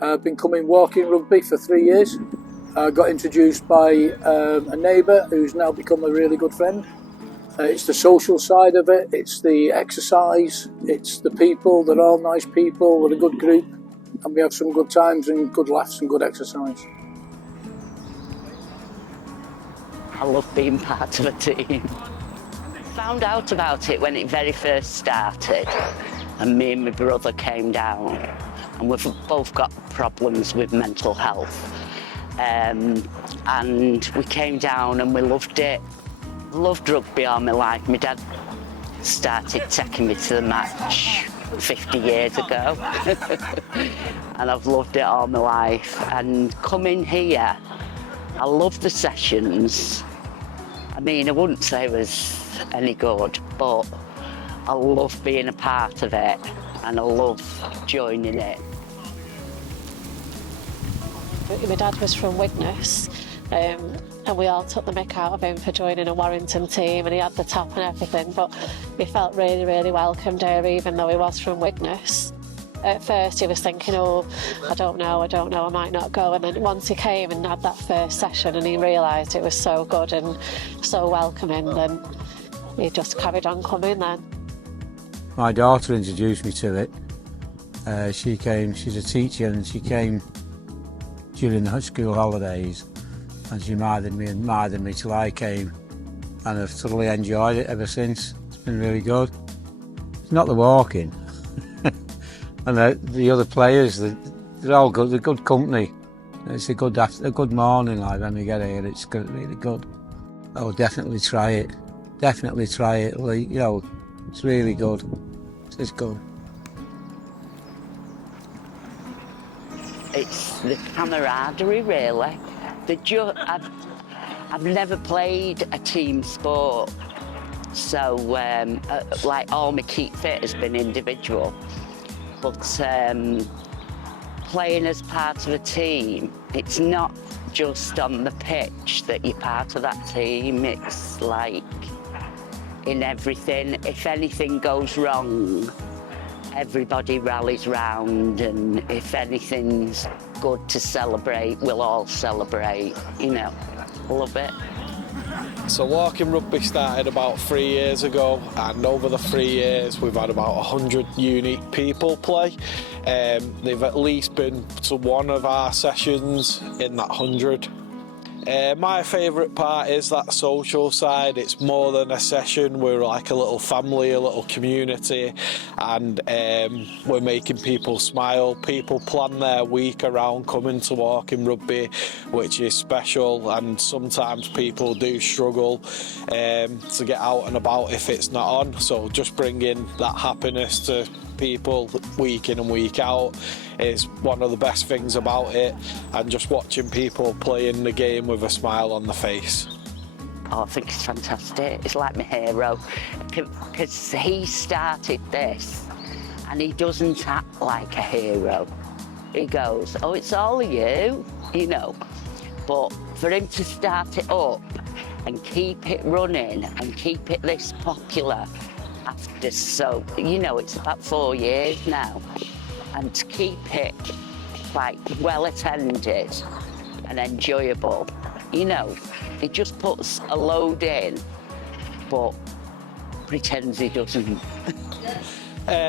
I've been coming walking rugby for 3 years. I got introduced by a neighbour who's now become a really good friend. It's the social side of it, it's the exercise, it's the people. They're all nice people, we're a good group, and we have some good times and good laughs and good exercise. I love being part of a team. Found out about it when it very first started, and me and my brother came down, and we've both got problems with mental health. And we came down and we loved it. Loved rugby all my life. My dad started taking me to the match 50 years ago. And I've loved it all my life. And coming here, I love the sessions. I mean, I wouldn't say it was any good, but I love being a part of it and I love joining it. My dad was from Widnes, and we all took the mick out of him for joining a Warrington team, and he had the top and everything, but he felt really, really welcomed here, even though he was from Widnes. At first he was thinking, oh, I don't know, I might not go, and then once he came and had that first session and he realised it was so good and so welcoming, then he just carried on coming then. My daughter introduced me to it. She's a teacher, and she came during the school holidays, and she minded me till I came, and I've thoroughly enjoyed it ever since. It's been really good. It's not the walking, and the other players, they're all good. They're good company. It's a good morning, like when we get here. It's really good. I will definitely try it. Definitely try it. Like, you know, it's really good. It's good. It's the camaraderie, really. I've never played a team sport, so like all my keep fit has been individual. But playing as part of a team, it's not just on the pitch that you're part of that team. It's like in everything. If anything goes wrong, everybody rallies round, and if anything's good to celebrate, we'll all celebrate, you know. Love it. So walking rugby started about 3 years ago, and over the 3 years we've had about 100 unique people play. They've at least been to one of our sessions in that 100. My favourite part is that social side. It's more than a session. We're like a little family, a little community, and we're making people smile. People plan their week around coming to walking rugby, which is special, and sometimes people do struggle to get out and about if it's not on. So just bringing that happiness to people week in and week out is one of the best things about it, and just watching people playing the game with a smile on the face. Oh, I think it's fantastic. It's like my hero, because he started this and he doesn't act like a hero. He goes, oh, it's all of you, you know. But for him to start it up and keep it running and keep it this popular after, so, you know, it's about 4 years now, and to keep it like well attended and enjoyable, you know, he just puts a load in but pretends he doesn't.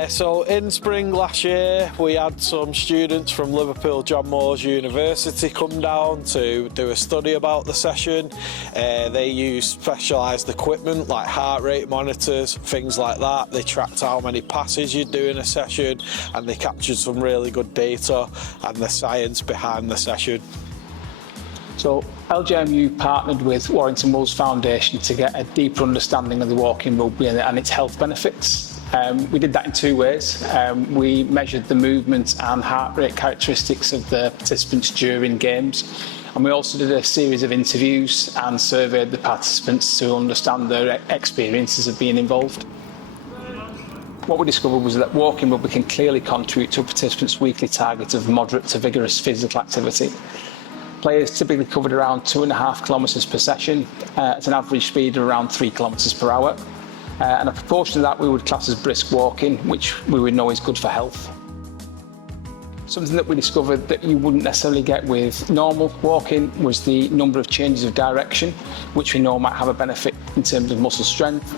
So in spring last year we had some students from Liverpool John Moores University come down to do a study about the session. They used specialised equipment like heart rate monitors, things like that. They tracked how many passes you'd do in a session, and they captured some really good data and the science behind the session. So LJMU partnered with Warrington Wolves Foundation to get a deeper understanding of the walking rugby and its health benefits. We did that in 2 ways. We measured the movement and heart rate characteristics of the participants during games, and we also did a series of interviews and surveyed the participants to understand their experiences of being involved. What we discovered was that walking rugby can clearly contribute to a participant's weekly target of moderate to vigorous physical activity. Players typically covered around 2.5 kilometres per session at an average speed of around 3 kilometres per hour. And a proportion of that we would class as brisk walking, which we would know is good for health. Something that we discovered that you wouldn't necessarily get with normal walking was the number of changes of direction, which we know might have a benefit in terms of muscle strength.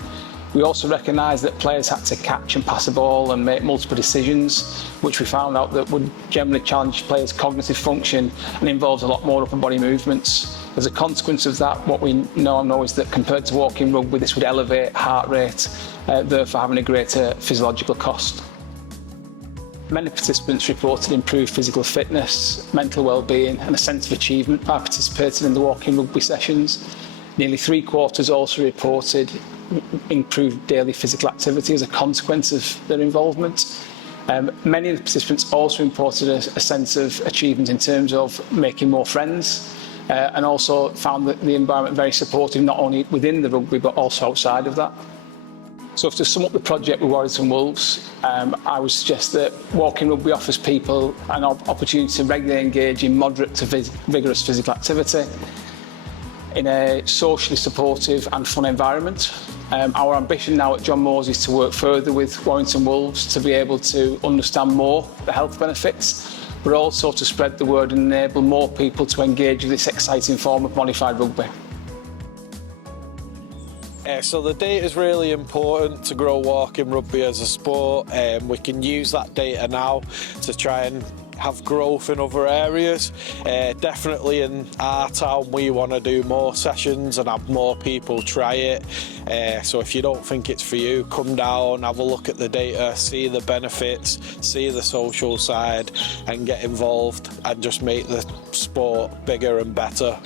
We also recognised that players had to catch and pass a ball and make multiple decisions, which we found out that would generally challenge players' cognitive function and involves a lot more upper body movements. As a consequence of that, what we know is that compared to walking rugby, this would elevate heart rate, therefore having a greater physiological cost. Many participants reported improved physical fitness, mental well-being and a sense of achievement by participating in the walking rugby sessions. Nearly 3/4 also reported improved daily physical activity as a consequence of their involvement. Many of the participants also reported a sense of achievement in terms of making more friends and also found that the environment very supportive, not only within the rugby but also outside of that. So to sum up the project with Warrington Wolves, I would suggest that walking rugby offers people an opportunity to regularly engage in moderate to vigorous physical activity in a socially supportive and fun environment. Our ambition now at John Moores is to work further with Warrington Wolves to be able to understand more the health benefits, but also to spread the word and enable more people to engage with this exciting form of modified rugby. So the data is really important to grow walking rugby as a sport. We can use that data now to try and have growth in other areas. Definitely in our town we want to do more sessions and have more people try it. So if you don't think it's for you, come down, have a look at the data, see the benefits, see the social side and get involved and just make the sport bigger and better.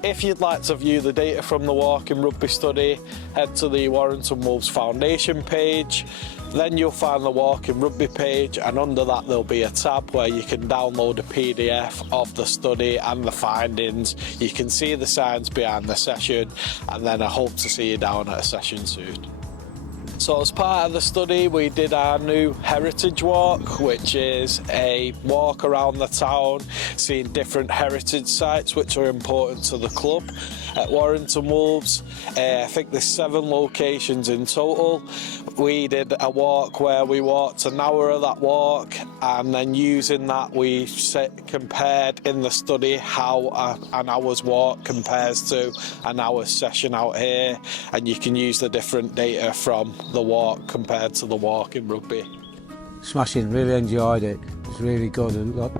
If you'd like to view the data from the walking rugby study, head to the Warrington Wolves Foundation page. Then you'll find the walking rugby page, and under that there'll be a tab where you can download a PDF of the study and the findings. You can see the science behind the session, and then I hope to see you down at a session soon. So as part of the study we did our new heritage walk, which is a walk around the town seeing different heritage sites which are important to the club at Warrington Wolves. I think there's 7 locations in total. We did a walk where we walked an hour of that walk, and then using that we compared in the study how an hour's walk compares to an hour's session out here, and you can use the different data from the walk compared to the walk in rugby. Smashing, really enjoyed it. It was really good. A lot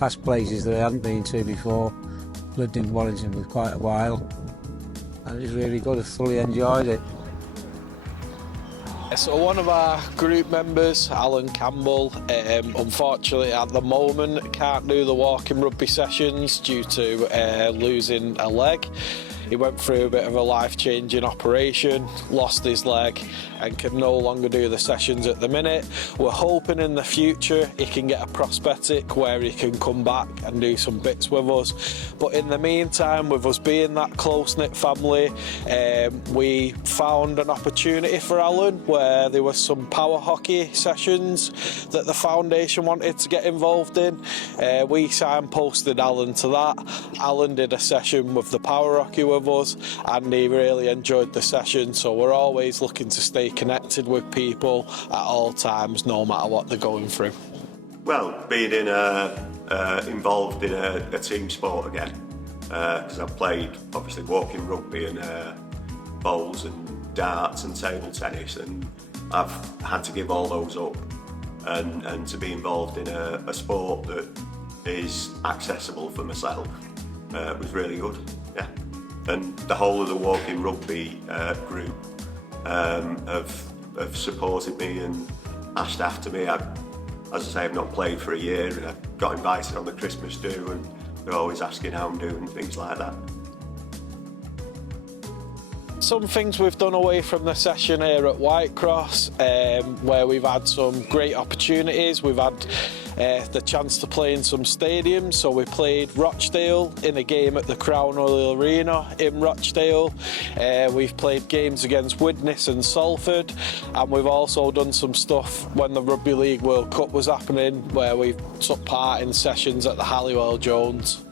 past places that I hadn't been to before. Lived in Warrington for quite a while, and it was really good. I thoroughly enjoyed it. So one of our group members, Alan Campbell, unfortunately at the moment can't do the walking rugby sessions due to losing a leg. He went through a bit of a life-changing operation, lost his leg and can no longer do the sessions at the minute. We're hoping in the future he can get a prosthetic where he can come back and do some bits with us. But in the meantime, with us being that close-knit family, we found an opportunity for Alan where there were some power hockey sessions that the foundation wanted to get involved in. We signposted Alan to that. Alan did a session with the power hockey with us and he really enjoyed the session, so we're always looking to stay connected with people at all times, no matter what they're going through. Well, being involved in a team sport again, because I've played obviously walking rugby and bowls and darts and table tennis, and I've had to give all those up and to be involved in a sport that is accessible for myself was really good, yeah. And the whole of the walking rugby group have supported me and asked after me. As I say, I've not played for a year and I got invited on the Christmas do, and they're always asking how I'm doing and things like that. Some things we've done away from the session here at Whitecross, where we've had some great opportunities. We've had the chance to play in some stadiums, so we played Rochdale in a game at the Crown Royal Arena in Rochdale. We've played games against Widnes and Salford, and we've also done some stuff when the Rugby League World Cup was happening, where we took part in sessions at the Halliwell Jones.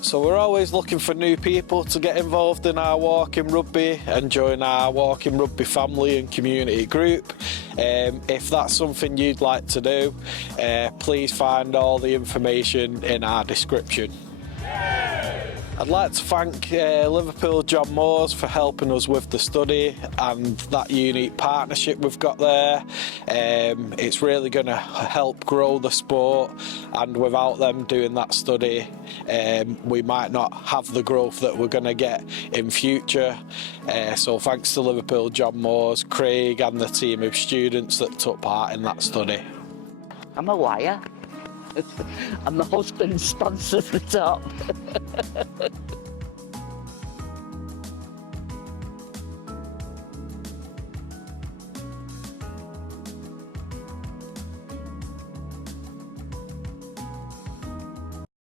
So we're always looking for new people to get involved in our walking rugby and join our walking rugby family and community group. If that's something you'd like to do, please find all the information in our description. I'd like to thank Liverpool John Moores for helping us with the study and that unique partnership we've got there. It's really going to help grow the sport, and without them doing that study, we might not have the growth that we're going to get in future. So thanks to Liverpool John Moores, Craig and the team of students that took part in that study. I'm a liar. And my husband sponsors the top.